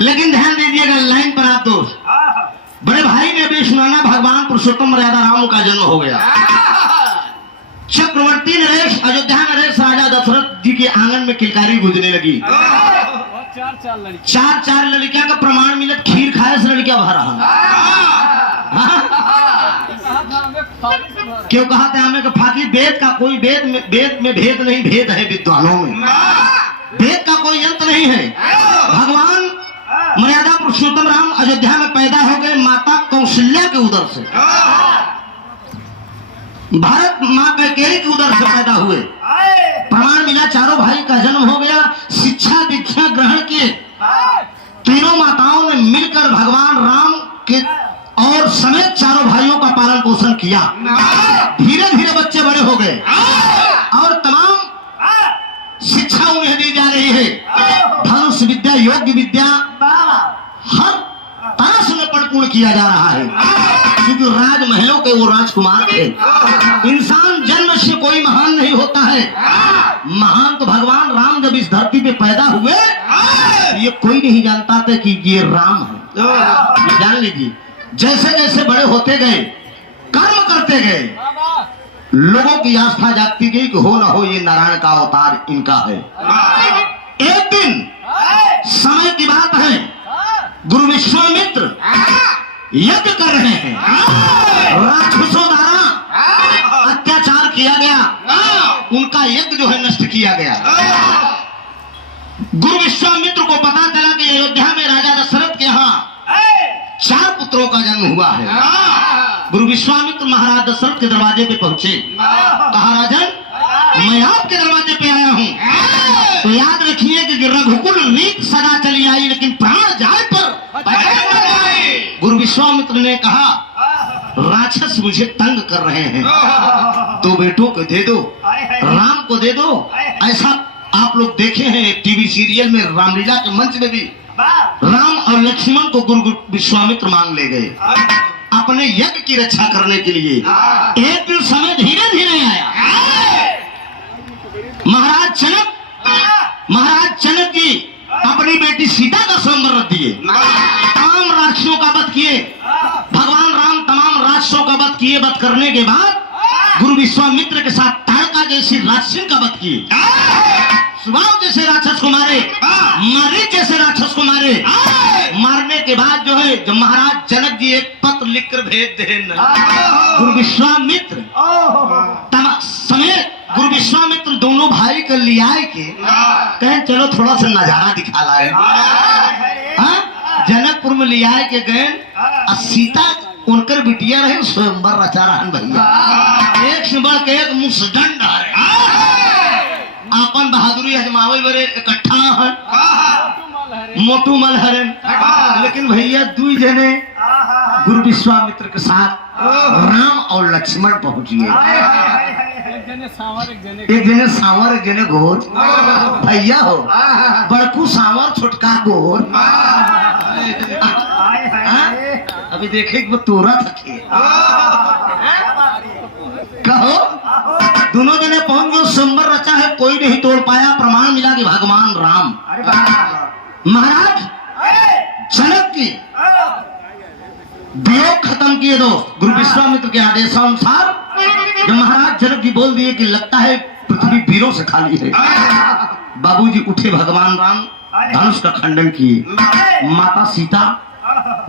लेकिन ध्यान दीजिएगा लाइन पर आप दोस्त, बड़े भाई ने भी सुनाना भगवान पुरुषोत्तम मर्यादा राम का जन्म हो गया। चक्रवर्ती नरेश, अयोध्या नरेश राजा दशरथ जी के आंगन में किलकारी गुजरने लगी। चार लड़कियां का प्रमाण मिलत, खीर खाए से लड़कियां भरा। क्यों कहा थे हमें कि फाकी वेद का कोई वेद में भेद नहीं, भेद है विद्वानों में। वेद का कोई अंत नहीं है। भगवान मर्यादा पुरुषोत्तम राम अयोध्या में पैदा हो गए माता कौशल्या के उदर से। भारत माँ कैकेयी के उदर से पैदा हुए। प्रमाण मिला चारों भाई का जन्म हो गया। शिक्षा दीक्षा ग्रहण किए। तीनों माताओं ने मिलकर भगवान राम के और समेत चारों भाइयों का पालन पोषण किया। धीरे धीरे बच्चे बड़े हो गए और तमाम शिक्षा उन्हें दी जा रही है। धनुष विद्या, योग्य विद्या हर तरह से परिपूर्ण किया जा रहा है, क्योंकि राजमहलों के वो राजकुमार थे। इंसान जन्म से कोई महान नहीं होता है। महान तो भगवान राम जब इस धरती पे पैदा हुए, ये कोई नहीं जानता था कि ये राम है। जान लीजिए, जैसे जैसे बड़े होते गए, कर्म करते गए, लोगों की आस्था जागती गई कि हो ना हो ये नारायण का अवतार इनका है। एक दिन समय की बात है, गुरु विश्वामित्र यज्ञ कर रहे हैं। राक्षसों द्वारा अत्याचार किया गया, उनका यज्ञ जो है नष्ट किया गया। गुरु विश्वामित्र को पता चला कि अयोध्या में राजा दशरथ के यहाँ 4 पुत्रों का जन्म हुआ है। गुरु विश्वामित्र महाराज दशरथ के दरवाजे पे पहुंचे। कहा राजन, मैं आपके दरवाजे पे आया हूँ, तो याद रखिए कि रघुकुल रीत सदा चली आई, लेकिन प्राण जाए पर गुरु विश्वामित्र ने कहा, राक्षस मुझे तंग कर रहे हैं, तो बेटों को दे दो, राम को दे दो। ऐसा आप लोग देखे हैं टीवी सीरियल में, रामलीला के मंच में भी राम और लक्ष्मण को गुरु विश्वामित्र मांग ले गए अपने यज्ञ की रक्षा करने के लिए। एक दिन समय धीरे धीरे आया। महाराज जनक जी अपनी बेटी सीता का स्वयंवर रख दिए, तमाम राक्षसों का वध किए। भगवान राम तमाम राक्षसों का वध किए। वध करने के बाद गुरु विश्वामित्र के साथ ताड़का जैसी राक्षसी का वध किए। सुबाव जैसे राक्षस को मारे, मारीच जैसे राक्षस को मारे। मारने के बाद जो है, जब महाराज जनक जी एक पत्र लिखकर भेज दे गुरु विश्वामित्र समेत गुरु विश्वामित्र दोनों भाई को लिया के कहें चलो थोड़ा सा नजारा दिखा लाए। जनकपुर में लिया के गए, सीता उनकर बिटिया रहे, स्वयंवर रचा रहन भैया। एक से बढ़ के एक मुसदंड अपन बहादुरी अजमावे बरे इकट्ठा है, मोटू मल हरन। लेकिन भैया 2 जने गुरु विश्वामित्र के साथ राम और लक्ष्मण पहुंचिए। एक जने सांवर एक जने घोर। भैया हो, बड़कू सांवर छोटका घोर। अभी देखे वो तोरा थके। कहो दोनों जने पहुंच गए, स्वयंवर रचा है, कोई नहीं तोड़ पाया। प्रमाण मिला कि भगवान राम महाराज जनक की वियोग खत्म किए दो। गुरु विश्वामित्र के आदेशानुसार जब महाराज जनक जी बोल दिए कि लगता है पृथ्वी वीरों से खाली है, बाबूजी उठे, भगवान राम धनुष का खंडन किए। माता सीता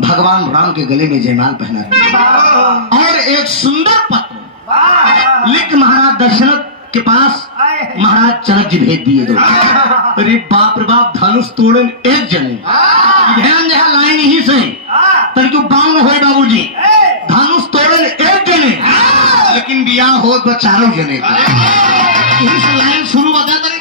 भगवान राम के गले में जयमाल पहना और एक सुंदर पत्र लिख महाराज दशरथ के पास महाराज जनक जी भेज दिए दो। अरे बाप रे बाप, धनुष तोड़े एक जने। ध्यान जहाँ लाइन ही से तरी को बांग हो बाबूजी, धनुष तोड़े एक जने, लेकिन बियाह हो तो 4 जने। लाइन शुरू बता तरी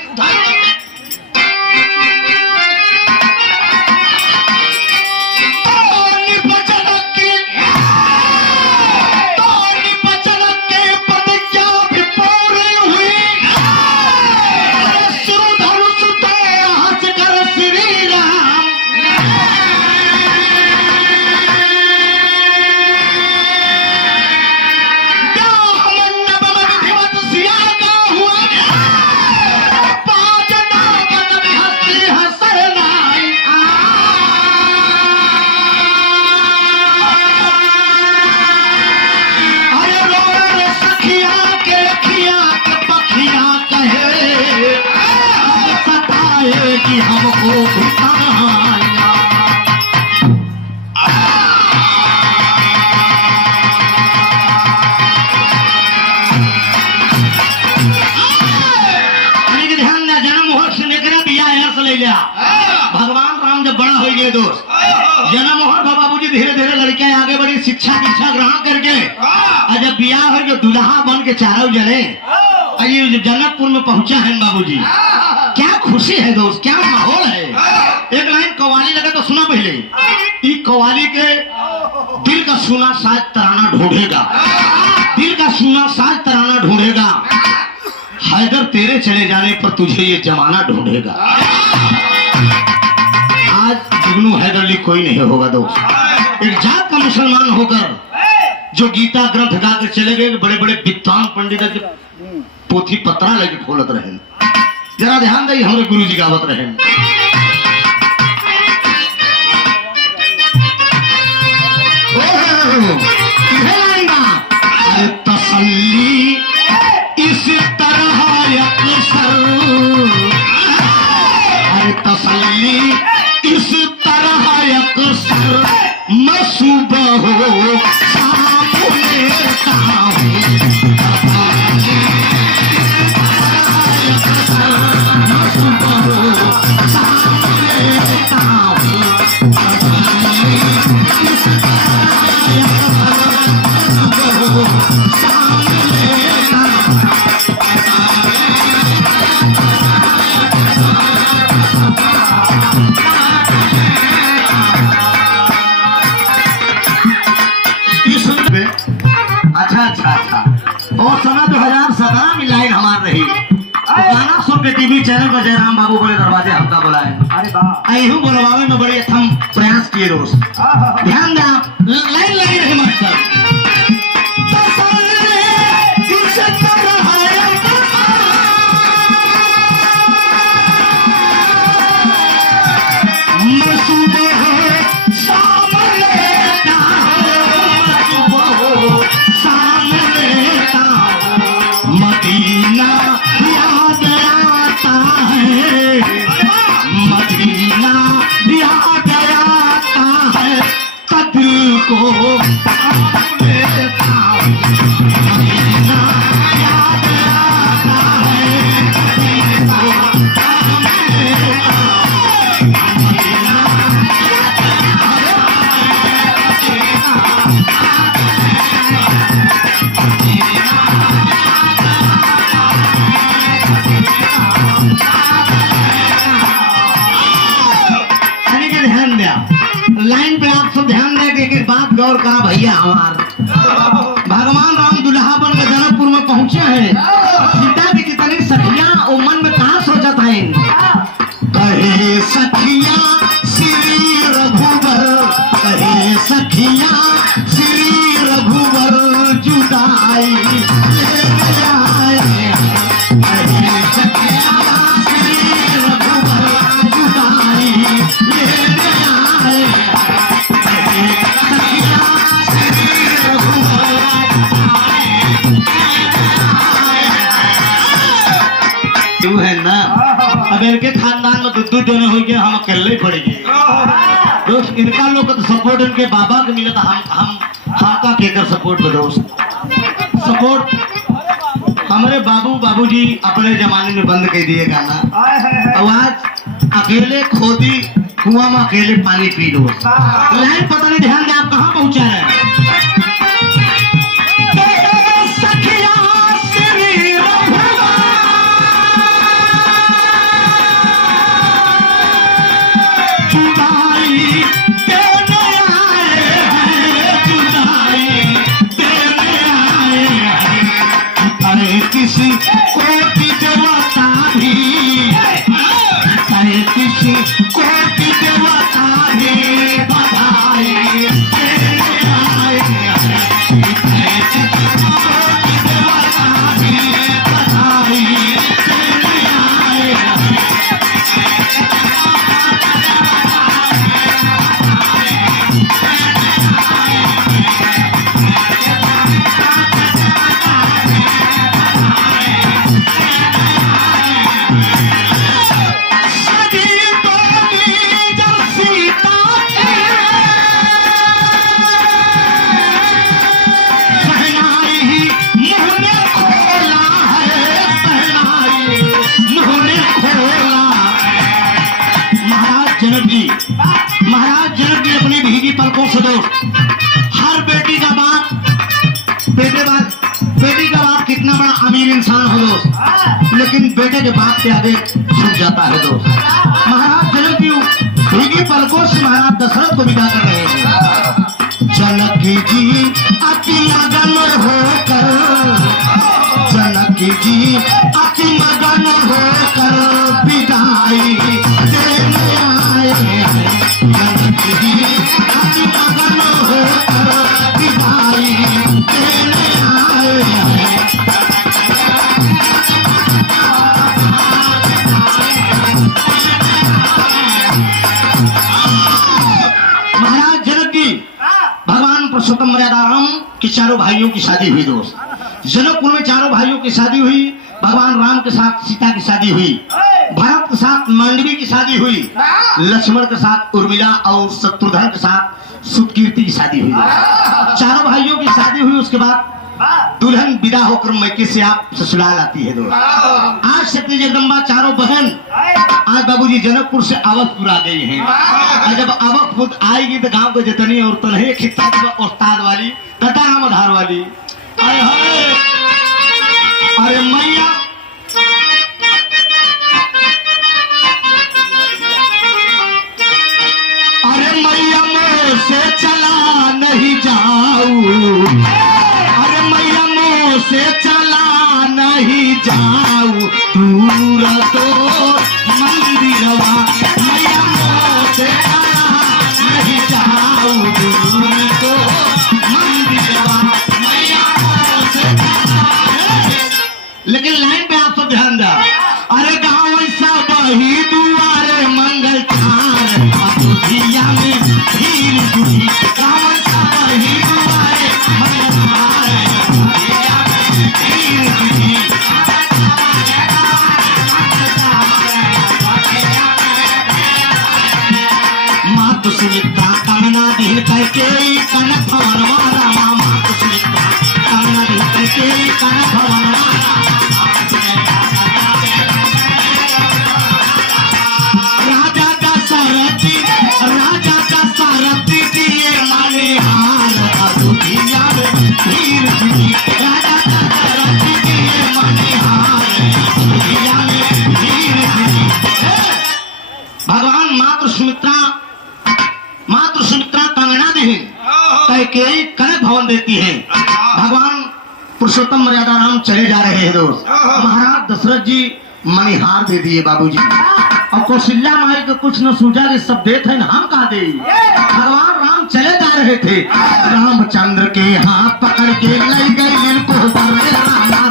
हो गए दोस्त। जन्म हो बाबूजी धीरे धीरे लड़कियां आगे बढ़ी शिक्षा दीक्षा ग्रहण करके और जब ब्याह हो जो दुल्हा बन के चारों जने ये जनकपुर में पहुंचा है बाबूजी। क्या खुशी है दोस्त, क्या माहौल है। एक लाइन कव्वाली लगा तो सुना पहले। ई कव्वाली के दिल का सुना साज तराना ढूंढेगा, दिल का सुना साज तराना ढूंढेगा। हैदर तेरे चले जाने पर तुझे ये जमाना ढूंढेगा। आज जुगनू हैदर अली कोई नहीं होगा दोस्त। एक जात का मुसलमान होकर जो गीता ग्रंथ गा के चले गए, बड़े बड़े विद्वान पंडित के पोथी पत्रा लगे खोलत रहे। जरा ध्यान दे हमारे गुरु जी गावत रहे। अरे तसल्ली इस तरह अक्सर, अरे तसल्ली इस तरह अक्सर मैं सुबह हो शाम लेता हूँ। और समय 2017 में लाइन हमार रही गाना सुन के टीवी चैनल पर जयराम बाबू बड़े दरवाजे हमका बुलाए। अरे वाह, अहू बुलवावे में बड़े हम प्रयास किए दोस्त। ध्यान दे लाइन लगी रही मास्टर। लाइन पे आप सब ध्यान दें कि बात गौर करा भैया। हमार भगवान राम दुल्हा बन के जनकपुर में पहुंचे हैं। सीता की कितनी सखियां वो मन में कहा सोचत हैं। कहे सखियां श्री रघुवर, कहे सखियां श्री रघुवर जुदाई ले गया। कहे सखियां श्री रघुवर जुदाई ले गया। तू है ना अब इनके खानदान में दूध दोनों हो गए, हम अकेले पड़ेंगे दोस्त। इनका लोग तो सपोर्ट इनके बाबा को मिला था। हम केकर सपोर्ट पे दोस्त। सपोर्ट हमारे बाबूजी अपने जमाने में बंद कर दिए गाना। आवाज अकेले खोदी कुआं में अकेले पानी पी लो। लाइन पता नहीं, ध्यान दे आप कहाँ पहुंचा है। किसी को देवता भी, किसी को देवता भी बधाई महाराज जनक जी अपनी भीगी पलकों से दोस्त हर बेटी का बाप बेटी का बाप कितना बड़ा अमीर इंसान हो दोस्त, लेकिन बेटे के बाप के आगे झुक जाता है दोस्त। महाराज जनक जी भीगी पलकों से महाराज दशरथ को विदा कर रहे हैं। जनक जी अति मगन होकर, जनक जी अति मगन होकर विदाई देने आए हैं। जनक जी अति मगन होकर विदाई देने आए हैं। महाराज जनक जी भगवान पुरुषोत्तम मर्यादा राम के चारों भाइयों की शादी हुई दोस्त। जनकपुर में चारों भाइयों की शादी हुई। भगवान राम के साथ सीता की शादी हुई, भरत के साथ मांडवी की शादी हुई, लक्ष्मण के साथ उर्मिला और शत्रुघ्न के साथ सुतकीर्ति की शादी हुई। चारों भाइयों की शादी हुई। उसके बाद दुल्हन विदा होकर मैके से आप ससुराल आती है दोस्त। आज सती जगदम्बा चारों बहन आज बाबूजी जनकपुर से अवधपुर आ गई हैं। और जब अवधपुर आएगी तो गांव के जितनी औरतन है खिता उस्ताद वाली तथा नामधार वाली, अरे मैया अरे मैया मुँह से चला नहीं जाऊं, अरे मैया मुँह से चला नहीं जाऊं, दूर तो मंदिरवा मैया मुँह से चला नहीं जाऊं, दूर तो मंदिरवा मैया मुँह से चला। लेकिन लाइन पे आप सब ध्यान दो। अरे गाँव ऐसा बही दुआरे मंगल थार, अयोध्या में भीड़ जुटी, गाँव ऐसा बही दुआरे मंगल थार, अयोध्या में भीड़ जुटी। मातु सुमित्रा कंगना दिल करके कनक भवन वाला, मातु सुमित्रा कंगना दिल करके कनक भवन वाला। राजा का सारथी दिए मणिहार, अयोध्या में भीड़ जुटी, राजा का सारथी दिए मणिहार, अयोध्या में भीड़ जुटी। भगवान मातृ सुमित्रा कंगना देही कैकेयी कनक भवन देती है। भगवान पुरुषोत्तम मर्यादा राम चले जा रहे हैं दोस्त। महाराज दशरथ जी मणिहार दे दिए बाबूजी, और कौशल्या माई को कुछ न सूझा कि सब देते हैं हम कहा दे। भगवान राम चले जा रहे थे, रामचंद्र के हाथ पकड़ के ले गए नीलको बरने रामा राम।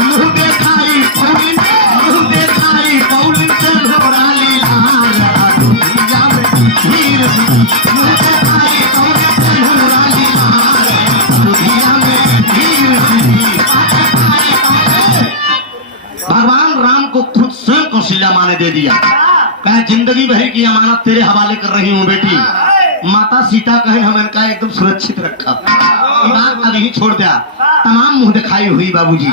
मुँह देखाई पौलिन से घबराली लाल, अयोध्या में भीड़ जुटी, मुँह देखाई पौलिन से घबराली लाल, अयोध्या में भीड़ जुटी। भगवान राम को खुद स्वयं कौशल्या माँ ने दे दिया। कहे जिंदगी भर की अमानत तेरे हवाले कर रही हूँ बेटी। माता सीता कहे हम इनका एकदम सुरक्षित रखा, बात अभी छोड़ दिया। तमाम मुंह दिखाई हुई बाबूजी।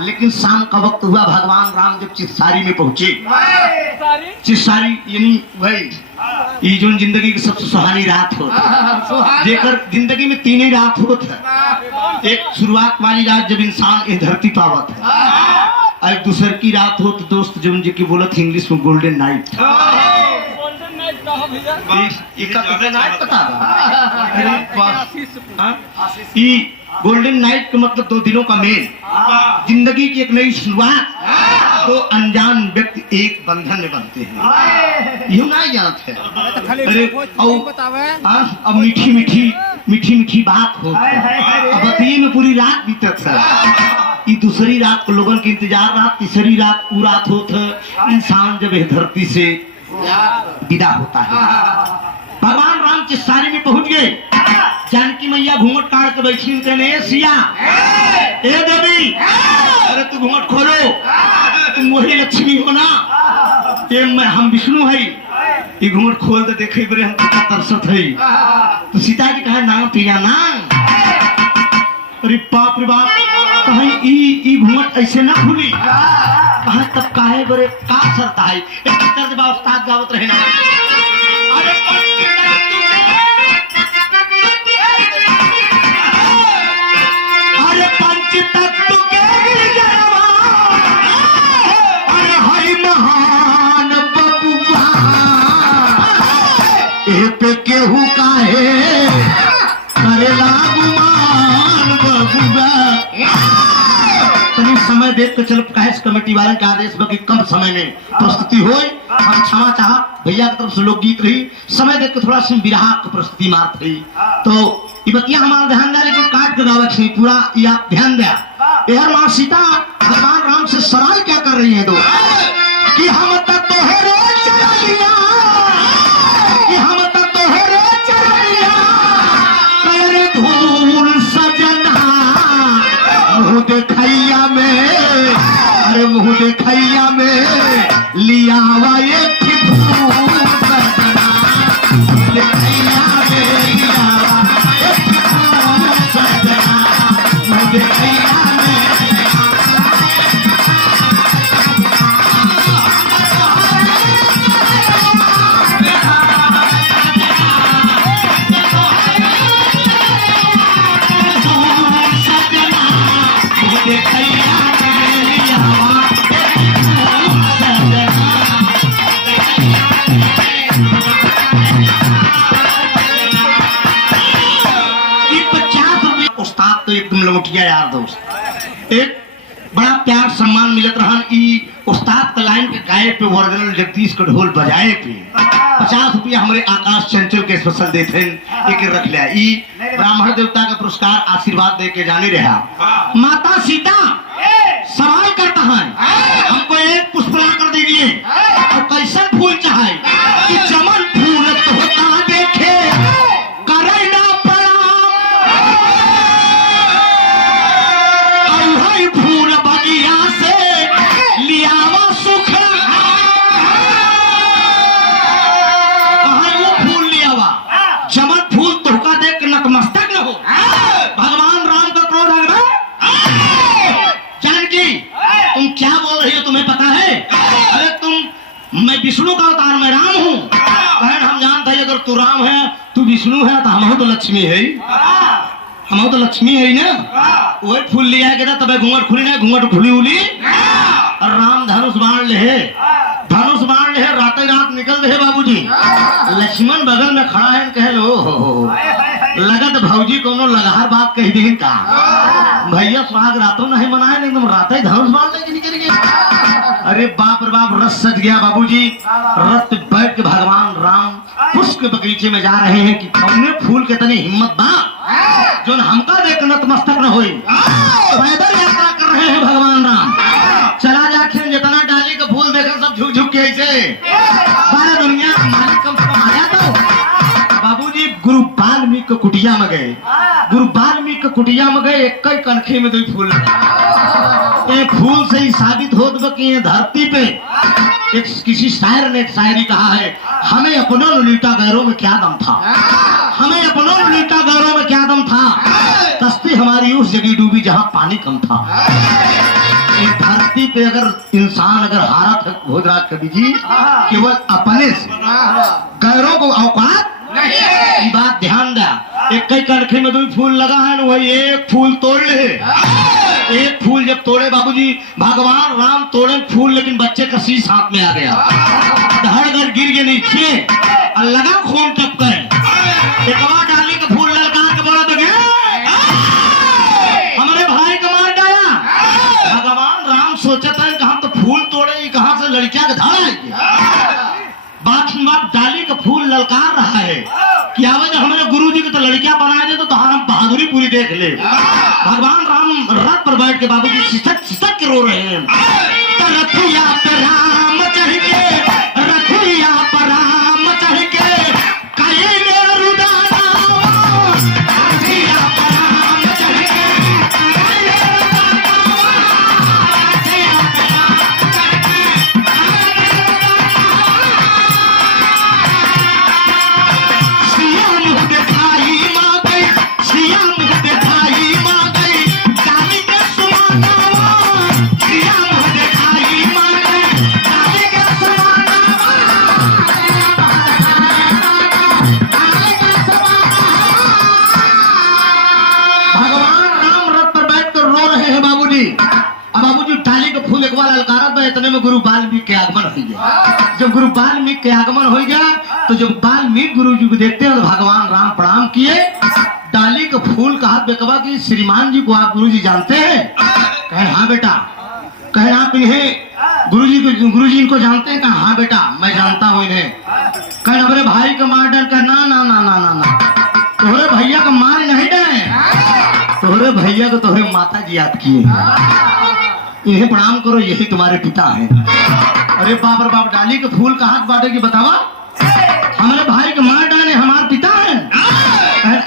लेकिन शाम का वक्त हुआ, भगवान राम जब चित्सारी में पहुंचे, चित्सारी यानी वही ये जो जिंदगी की सबसे सुहानी रात हो, जेकर जिंदगी में तीन ही रात होत है। एक शुरुआत वाली रात जब इंसान इस धरती पावत है, और एक दूसर की रात हो तो दोस्त जो की बोलत इंग्लिश में गोल्डन नाइट। गोल्डन नाइट का मतलब 2 दिनों का मेल, जिंदगी की एक नई शुरुआत। तो अनजान व्यक्ति एक बंधन में बनते हैं, यूं ना याद है। अरे अब मीठी बात हो, अब बतिये में पूरी रात बीतत है। ये दूसरी रात को लोगों के इंतजार रात, तीसरी रात पूरा रात होता। इंसान जब इस धरती से विदा होता है। भगवान राम चित्सारी में पहुंच गए। जानकी मैया घूंघट काट के बैठी, कहने सिया ए देवी, अरे तू घूंघट खोलो, तुम वही लक्ष्मी हो ना, ये मैं हम विष्णु है। ये घूंघट खोल दे, देखे बड़े हम कितना तरसत है। तो सीता जी कहा नाम पिया नाम। अरे बाप रे बाप, कहीं ई घूंघट ऐसे ना खुली कहा तब काहे बरे का सरता है एक दर्द बा उस्ताद गावत रहे ना अरे पंच तत्व के जरवा अरे हरि महान बबुआ ए पे केहू काहे करेला गुमान बबुआ तनी समय देख के चल कैश कमेटी वाले के आदेश बाकी कम समय में प्रस्तुति होई हम क्षमा चाह भैया की तरफ से लोकगीत रही समय देख के थोड़ा सी विराह की प्रस्तुति मार थी तो ये बतिया हमारा ध्यान दे लेकिन काट के दावत से पूरा ये आप ध्यान दिया यह मां सीता भगवान राम से सवाल क्या कर रही है दो कि हम तक तो है रे चलिया कि हम तक तो है रे चलिया तेरे धूल सजना मुंह देखैया में अरे मुंह देखैया में लिया हुआ एक फूल सजना देखैया में लिया हुआ एक फूल सजना मुंह देखैया में लौटिया यार दोस्त एक बड़ा प्यार सम्मान मिलत रहा उस्ताद का लाइन के गाये पे ओरिजिनल जगदीश का ढोल बजाए पे 50 रुपया हमारे आकाश चंचल के स्पेशल देते एक रख लिया ब्राह्मण देवता का पुरस्कार आशीर्वाद दे के जाने रहा माता सीता सवाल करता है हमको एक पुष्पला कर दीजिए और कैसा फूल चाहे कि चमन फूल होता देखे करे ना फूल बगिया से लियावा सुख वो फूल लियावा चमन फूल तोहका देख नतमस्तक न हो भगवान राम का क्रोध है जानकी तुम क्या बोल रही हो तुम्हें पता है अरे तुम मैं विष्णु का अवतार मैं राम हूँ बहन हम जानते हैं अगर तू राम है तू विष्णु है तो हम तो लक्ष्मी है हम तो लक्ष्मी है ना वही फूल लिया के तब घूंघट खुली ना घूंघट खुली उली और राम धनुष बाण ले रात रात निकल रहे बाबूजी लक्ष्मण बगल में खड़ा है कहे लो लगत भौजी कोनो लगार बात कही दी का भैया सुहाग रातों नहीं मनाए एकदम रात ही धनुष बाण लेके निकल गए अरे बाप रे बाप रस सज गया बाबूजी रथ पे बैठ के भगवान राम पुष्प के बगीचे में जा रहे हैं कि कौने फूल के तनी हिम्मत बा जो हमका देख नतमस्तक न होई पैदल यात्रा कर रहे हैं भगवान राम चला जाके जितना डाली का फूल देखे सब झुक झुक के ऐसे सारा दुनिया का मालिक कम से कम आया तो बाबूजी गुरु वाल्मीकि की कुटिया में गए गुरु वाल्मीकि की कुटिया में गए एक कई कनखे में 2 फूल एक फूल से ही साबित होत बा कि धरती पे एक किसी शायर ने एक शायरी कहा है हमें अपना ललिता गैरों में क्या दम था हमें अपना ललिता गैरों में क्या दम था कश्ती हमारी उस जगह डूबी जहां पानी कम था एक धरती पे अगर इंसान अगर हारा था भोजराज कवि जी केवल अपने से गैरों को औकात ये बात ध्यान दा एक कई कड़खे में 2 फूल लगा है ना वही एक फूल तोड़ ले एक फूल जब तोड़े बाबूजी भगवान राम तोड़े फूल लेकिन बच्चे का शीश हाथ में आ गया धड़गड़ गिर गए नीचे और लगा खून टपके एक डाली का फूल ललकार के बोला तो हमारे भाई को मार डाला भगवान राम सोचता है कि हम तो फूल तोड़े कहां से लड़कियां का धार आएगी बात डाली का फूल ललकार रहा है कि आवाज हमारे गुरु जी को तो लड़कियां बना दे तो हम बहादुरी पूरी देख ले भगवान राम रथ पर बैठ के बाबूजी सिसक सिसक के रो रहे हैं रथिया पे राम चढ़ के रथिया पर राम चढ़ के सिया मुँह दिखाई माँ गई डाली के सुमा फूल एक बार ललकारत बा, इतने में गुरु वाल्मीकि के आगमन हो गया। जब गुरु वाल्मीकि के आगमन हो गया तो जब वाल्मीकि गुरु जी को देखते हैं तो भगवान राम प्रणाम किए, डाली का फूल का हाथ बेकवा कि श्रीमान जी को आप गुरु जी जानते हैं? कहे हाँ बेटा। कहे आप इन्हें गुरु जी इनको जानते हैं? कहा हाँ बेटा मैं जानता हूँ इन्हें। कहे हमारे भाई का मार डर? ना ना ना ना ना ना, तोहरे भैया का मार नहीं डरे, तोहरे भैया को तोहरे माता जी याद किए, इन्हें प्रणाम करो, यही तुम्हारे पिता हैं। अरे बाप रे बाप, डाली के फूल का हाथ बांटे की बतावा हमारे भाई के मार डाले हमारे पिता हैं?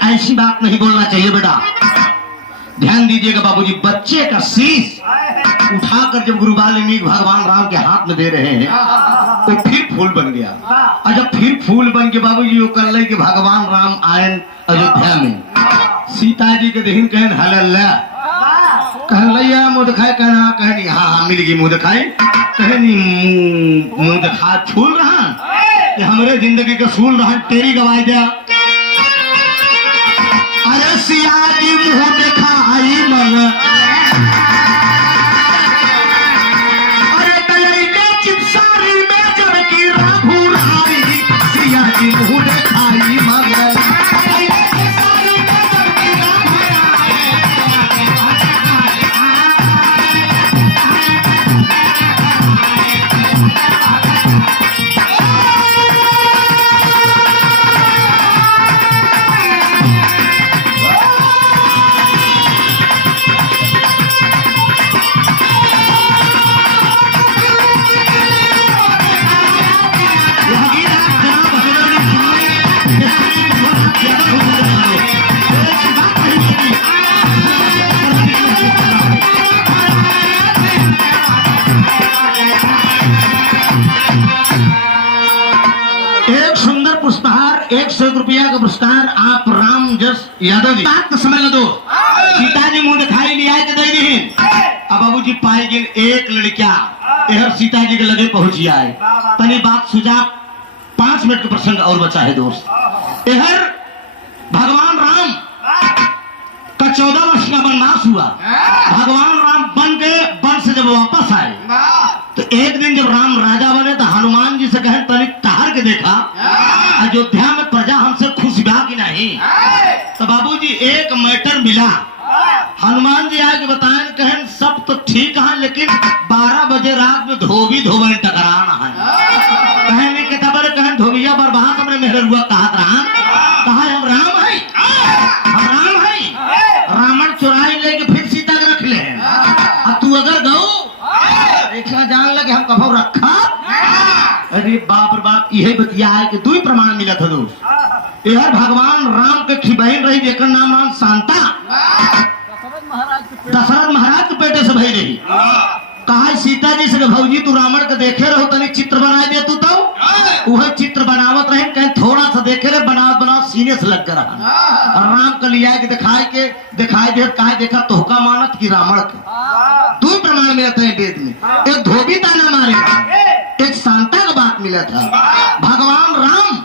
ऐसी बात नहीं बोलना चाहिए बेटा। ध्यान दीजिएगा बाबूजी, बच्चे का शीश उठाकर जब गुरु वाल्मीकि भगवान राम के हाथ में दे रहे हैं तो फिर फूल बन गया। और जब फिर फूल बन के बाबूजी वो कर ले कि भगवान राम आए अयोध्या में, सीता जी के देखिन कहन हल्ला कहन लैया मुँह दिखाए, कहना कहनी हाँ हाँ मिल गई मुँह दिखाई, कहनी मुँह दिखा फूल रहा हमारे जिंदगी का फूल रहा तेरी गवाई दिया। अरे सिया जी मुँह दिखाई मन, अरे तैयारी चिपसारी में जब की राघुर आई, सिया जी मुँह दिखाई मगर रुपया का पुरस्कार आप राम जस यादव जी बात समझ लो। सीता जी मुंह दिखाई लिया के दे दी। अब बाबू जी पाए गिन एक लड़किया एहर सीता जी के लगे पहुंची आए तनी बात सुझा 5 मिनट का प्रसंग और बचा है दोस्त। एहर भगवान राम का 14 वर्ष का वनवास हुआ। भगवान राम वन से जब वापस आए तो एक दिन जब राम राजा बने तो हनुमान जी से कहे तनी टहर के देखा अयोध्या में प्रजा हमसे खुश बा कि नहीं। तो बाबूजी एक मैटर मिला। हनुमान जी आके बताएं कहें सब तो ठीक है लेकिन 12 बजे रात में धोबी धोबन टकराना है। कहें नहीं कहता बड़े कहें धोबिया बर्बाद हमने मेहर हुआ कहा हम राम है, हम राम है। रावण चुराई लेके फिर सीता के रख ले। अब तू अगर गौ देखा जान लगे हम कभो रखा। अरे बाप रे बाप, यही बतिया है कि 2 प्रमाण मिला था दोस्त। यह भगवान राम के की बहन रही जेकर नाम राम शांता दशरथ महाराज के बेटे से भई रही। कहा सीता जी से भौजी तू रावण के देखे रहो तनी चित्र बना दे तू तो वह चित्र बनावत रहे कहीं थोड़ा सा देखे रहे बनावत सीने से लग रहा। राम का लिया के दिखाई दे कहा देखा तोहका मानत की रावण के 2 प्रमाण मिला था वेद में। एक धोबी ताना मारेगा, एक शांता का बात मिला था। भगवान राम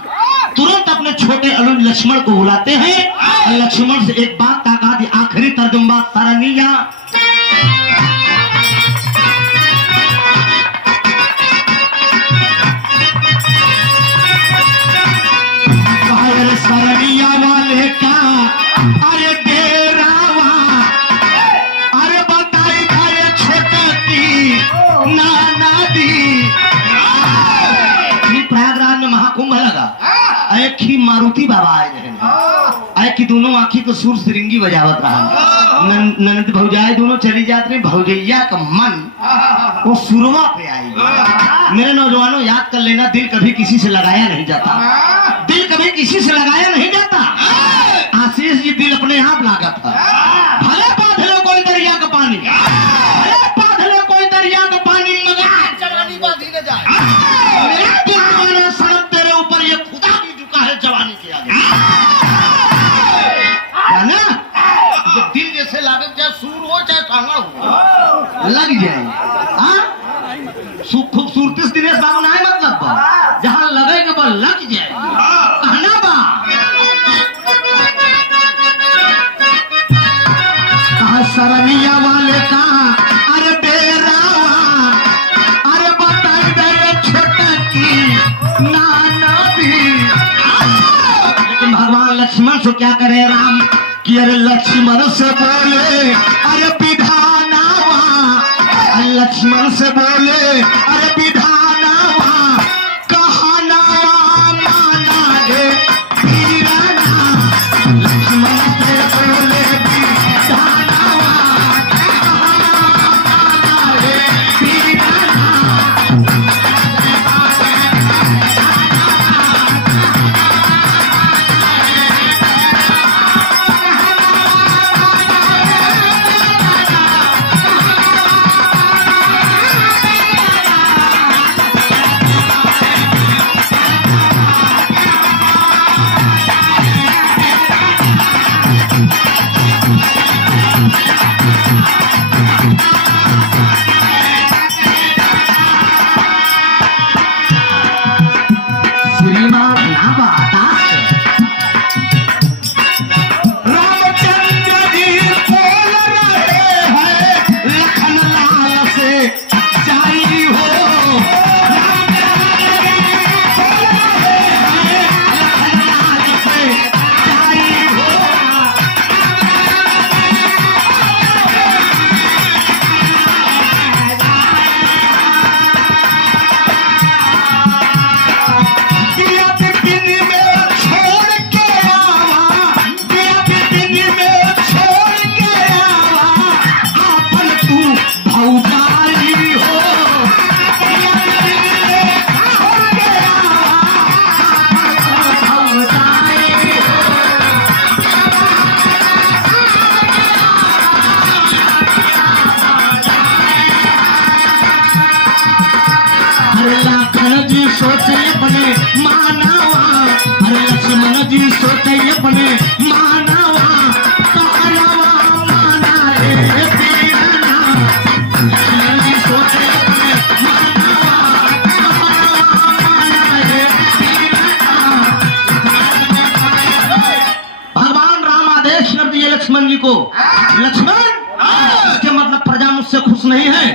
तुरंत अपने छोटे अनुज लक्ष्मण को बुलाते हैं। लक्ष्मण से एक बात कहा थी आखिरी तर्जुमा सरनिया सरनिया वाले का अरे डेरावा अरे बताई भाई छोटे की नाना दी। प्रयागराज में महाकुंभ लगा। एक ही मारुति बाबा आए रहे की दोनों आंखी को सुर सिरंगी बजावत रहा। ननद भौजाई दोनों चली जाते रहे। भौजैया का मन वो सुरवा पे आई। मेरे नौजवानों याद कर लेना दिल कभी किसी से लगाया नहीं जाता, दिल कभी किसी से लगाया नहीं जाता। आशीष जी दिल अपने आप लागा था। भले बांधले कोई दरिया का पानी, भले बांधले कोई दरिया का पानी मगर जवानी बांधी न जाए। मेरा दिल सड़क तेरे ऊपर ये खुदा भी झुका है जवानी के आगे। जब दिल जैसे लागत चाहे सूर हो चाहे कांगा हो लग जाए। खूबसूरती से दिनेश बाबू ना है मतलब जहाँ लगेगा वो लग जाए। कहना बा कहा सरनिया वाले का अरे बेरावा तो क्या करे राम कि अरे लक्ष्मण से बोले अरे विधानावा, लक्ष्मण से बोले अरे विधानावा, कहनावा माना रे वीराना, लक्ष्मण से बोले विधानावा, कहनावा माना रे वीराना। सोचे अपने मानवा, अरे लक्ष्मण जी सोचे अपने मानवा, कहनावा माना रे वीराना, लक्ष्मण जी सोचे अपने मानवा, कहनावा माना रे वीराना। भगवान राम आदेश कर दिए लक्ष्मण जी को, लक्ष्मण इसके मतलब प्रजा मुझसे खुश नहीं है,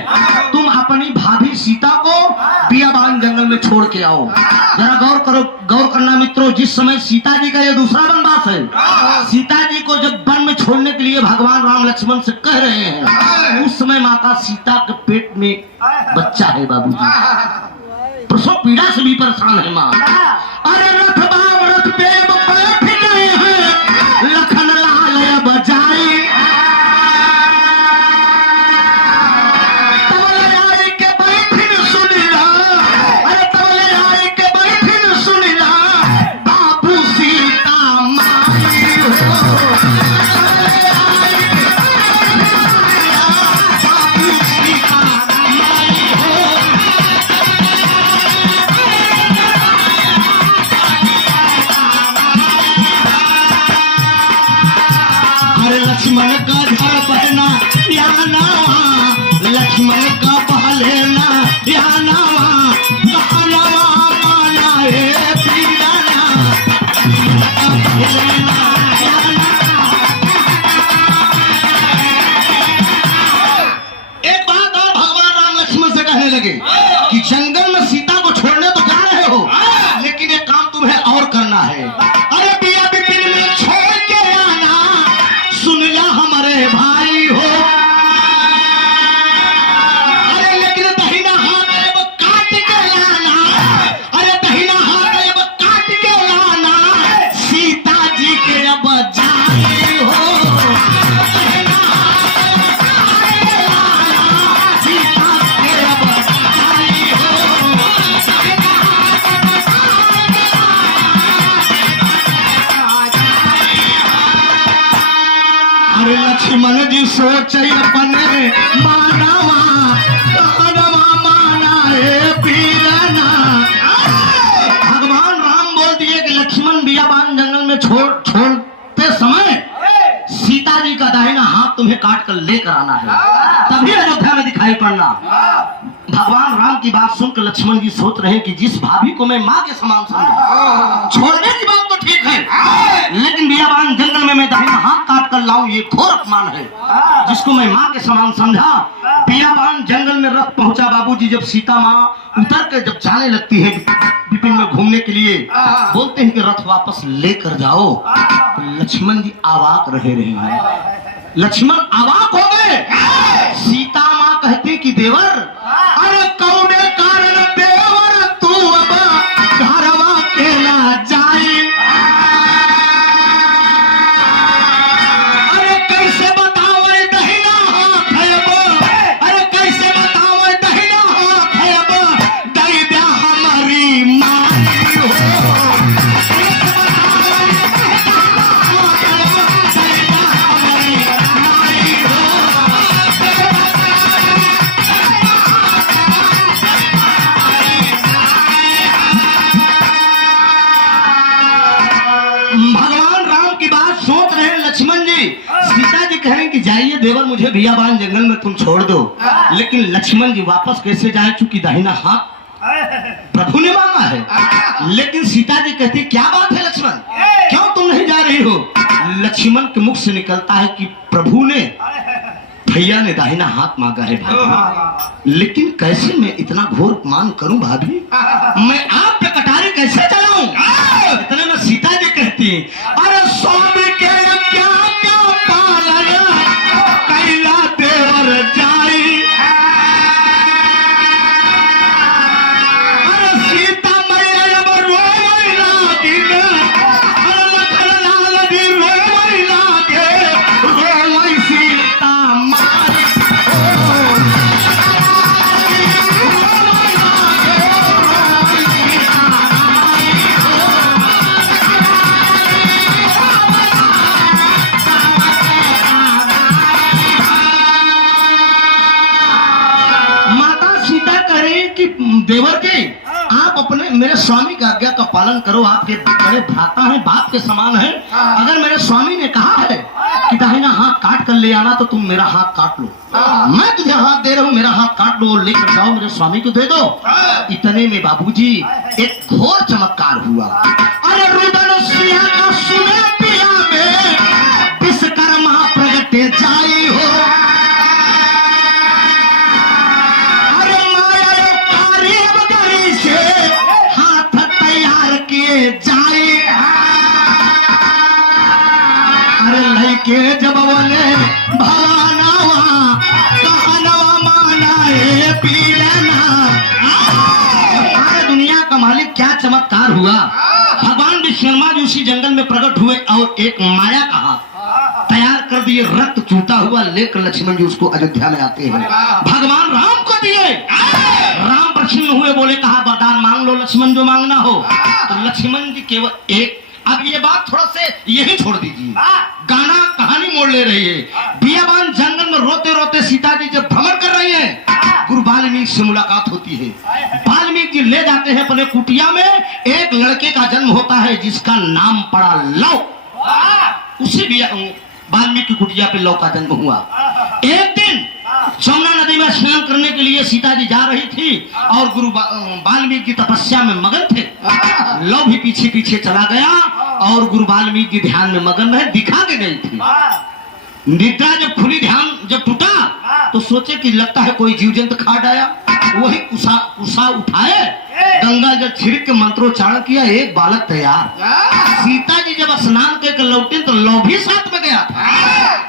तुम अपनी भाभी सीता को बियाबान जंगल में छोड़ के आओ। जरा गौर करो, गौर करना मित्रों, जिस समय सीता जी का ये दूसरा वनवास है, सीता जी को जब वन में छोड़ने के लिए भगवान राम लक्ष्मण से कह रहे हैं, उस समय माता सीता के पेट में बच्चा है बाबूजी, प्रसव पीड़ा से भी परेशान है माँ। अरे रथ बाम रथ पे बैठ गए हैं, लखन लाल बजाए, लक्ष्मण का घर बहना या नावा, लक्ष्मण का बहलेना या नावा, कहनावा माना रे वीराना, बहलेना या नावा। एक बात और भगवान राम लक्ष्मण से कहने लगे कि जंगल में सीता को छोड़ने तो जा रहे हो, लेकिन एक काम तुम्हें और करना है। अरे बिया बिपिन में छोड़ के आना, सुन ला हमारे भाई हो, अरे लेकिन दहिना हाथ अब काट के लाना, अरे दहिना हाथ अब काट के लाना, सीता जी के अब जाए हो, दहिना हाथ काट के लाना, सीता के अब जाए हो, दहिना हाथ काट के लाना। अरे लक्ष्मण जी सोचे अपने मानवा, कहनावा माना रे वीराना। भगवान राम बोल दिए कि लक्ष्मण बियाबान जंगल में छोड़ते समय सीता जी का दाहिना हाथ तुम्हें काट कर लेकर आना है, तभी अयोध्या में दिखाई पड़ना। भगवान राम की बात सुनकर लक्ष्मण जी सोच रहे हैं कि जिस भाभी को मैं माँ के समान समझा, छोड़ने की बात तो ठीक है, लेकिन बियाबान जंगल में मैं दाहिना हाथ काट कर लाऊं ये घोर अपमान है। जिसको मैं माँ के समान समझा, बियाबान जंगल में रथ पहुंचा। बाबूजी जब सीता माँ उतर कर जब जाने लगती है विपिन में घूमने के लिए, बोलते हैं कि रथ वापस लेकर जाओ। लक्ष्मण जी अवाक रहे हैं। लक्ष्मण अवाक हो गए। सीता माँ कहती कि देवर, अरे कौने कारण देवर तू अब घरवा के ना जाई, अरे कैसे बताओ दहिना हाथ है अब, अरे कैसे बताओ दहिना हाथ है अब, दैव्या हमारी माई हो। भगवान राम की बात सोच रहे हैं लक्ष्मण जी। सीता जी कह रहे हैं कि जाइए देवर, मुझे बियाबान जंगल में तुम छोड़ दो। लेकिन लक्ष्मण जी वापस कैसे जाए, चूंकि दाहिना हाथ प्रभु ने मांगा है। लेकिन सीता जी कहती क्या बात है लक्ष्मण, क्यों तुम नहीं जा रही हो? लक्ष्मण के मुख से निकलता है कि प्रभु ने, भैया ने दाहिना हाथ मांगा है भाभी, लेकिन कैसे मैं इतना घोर अपमान करूं भाभी, मैं आप पे कटारी कैसे चलाऊं? इतने में सीता जी कहती, अरे स्वामी के क्या क्या पालया कैला देवर जाई, अरे सीता मैया अब रोई लागी, अरे लखन लाल जी रोई लागे, रोई सीता माई। देवर जी, आप अपने मेरे स्वामी की आज्ञा का पालन करो, आपके बड़े भ्राता हैं, बाप के समान हैं। अगर मेरे स्वामी ने कहा है कि दाहिना हाथ काट कर ले आना, तो तुम मेरा हाथ काट लो। मैं तुझे हाथ दे रहा हूँ, मेरा हाथ काट लो, लेकर जाओ मेरे स्वामी को दे दो। इतने में बाबूजी एक घोर चमत्कार हुआ। अरे रुदन सिंह का सुने पिया में विश्वकर्मा प्रगटे जाई हो, जाए अरे लैके जब बोले भवानवा कहनवा माना पीलना। अरे दुनिया का मालिक क्या चमत्कार हुआ। भगवान विश्वकर्मा जी उसी जंगल में प्रकट हुए और एक माया का हाथ तैयार कर दिए, रक्त चूता हुआ लेकर लक्ष्मण जी उसको अयोध्या में आते हैं, भगवान राम को दिए। राम प्रसन्न हुए, बोले कहा वरदान मांग लो लक्ष्मण जो मांगना हो। तो लक्ष्मण जी केवल एक, अब ये बात थोड़ा से यही छोड़ दीजिए, गाना कहानी मोड़ ले रही है। बियाबान जंगल में रोते रोते सीता जी जब भ्रमण कर रही हैं, गुरु वाल्मीकि से मुलाकात होती है। वाल्मीकि जी ले जाते हैं अपने कुटिया में, एक लड़के का जन्म होता है जिसका नाम पड़ा लव। उसी वाल्मीकि कुटिया पे लव का जन्म हुआ। एक दिन जमुना नदी में स्नान करने के लिए सीता जी जा रही थी और गुरु वाल्मीकि की तपस्या में मगन थे। लव भी पीछे पीछे चला गया और गुरु वाल्मीकि ध्यान में मगन रहे, दिखा के गई थी। निद्रा जब खुली, ध्यान जब टूटा तो सोचे कि लगता है कोई जीव जंतु खा डाया। वही कुसा उठाए, गंगा जब छिड़क के मंत्रोच्चारण किया, एक बालक तैयार। सीता जी जब स्नान करके लौटे तो लव भी साथ में गया था।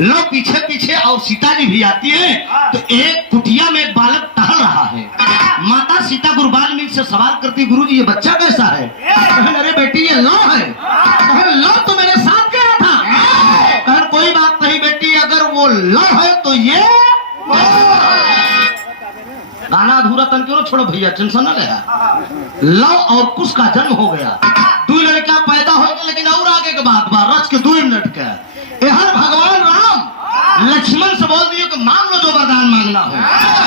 लव पीछे पीछे और सीता जी भी आती है तो एक कुटिया में एक बालक टहल रहा है। माता सीता गुरु वाल्मीकि से सवाल करती, गुरु जी ये बच्चा कैसा है? कहन अरे बेटी ये लव है। कहन लव तो मेरे साथ गया था। कहन कोई बात नहीं बेटी, अगर वो लव है तो ये गाना अधूरा तन क्यों छोड़ो भैया, टेंशन ना ले। लव और कुश का जन्म हो गया, दो लड़का पैदा हो गया। लेकिन और आगे के बात रच के 2 मिनट का हर भगवान राम लक्ष्मण से बोल दिए कि मांग लो जो वरदान मांगना हो।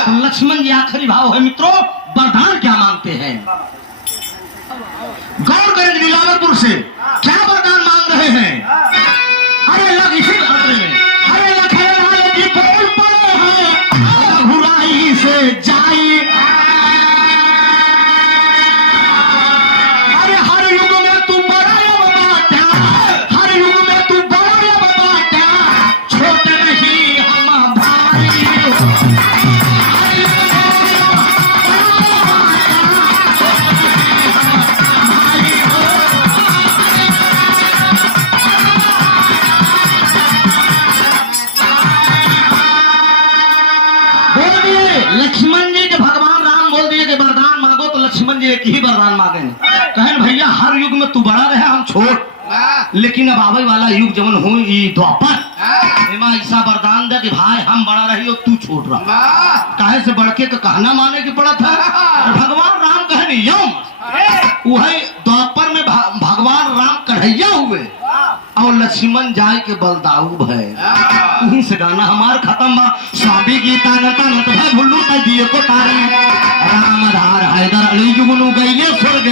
तो लक्ष्मण जी आखिरी भाव है मित्रों, वरदान क्या मांगते हैं? गौर करें नीलावरपुर से क्या वरदान मांग रहे हैं? अरे लग इसी में, अरे लखन लाल जी बोल पड़े हैं, रघुराई से जाए लक्ष्मण जी एक ही वरदान मांगे कहन भैया हर युग में तू बड़ा रहे हम छोट, लेकिन अब आवे वाला युग जवन हो द्वापर एमा ऐसा वरदान दे कि भाई हम बड़ा रही और तू छोट रहा। काहे से बढ़के का कहना माने की पड़ा था। भगवान राम कहने यम वही द्वापर में भगवान राम कढ़ैया हुए और लक्ष्मण जाय के बलदाऊ भय। उन्हीं से गाना हमार खत्म बा। स्वामी गीता नत भय भुल्लू दिए को तारी राम धार हैदर अली जुगनू गईले स्वर्ग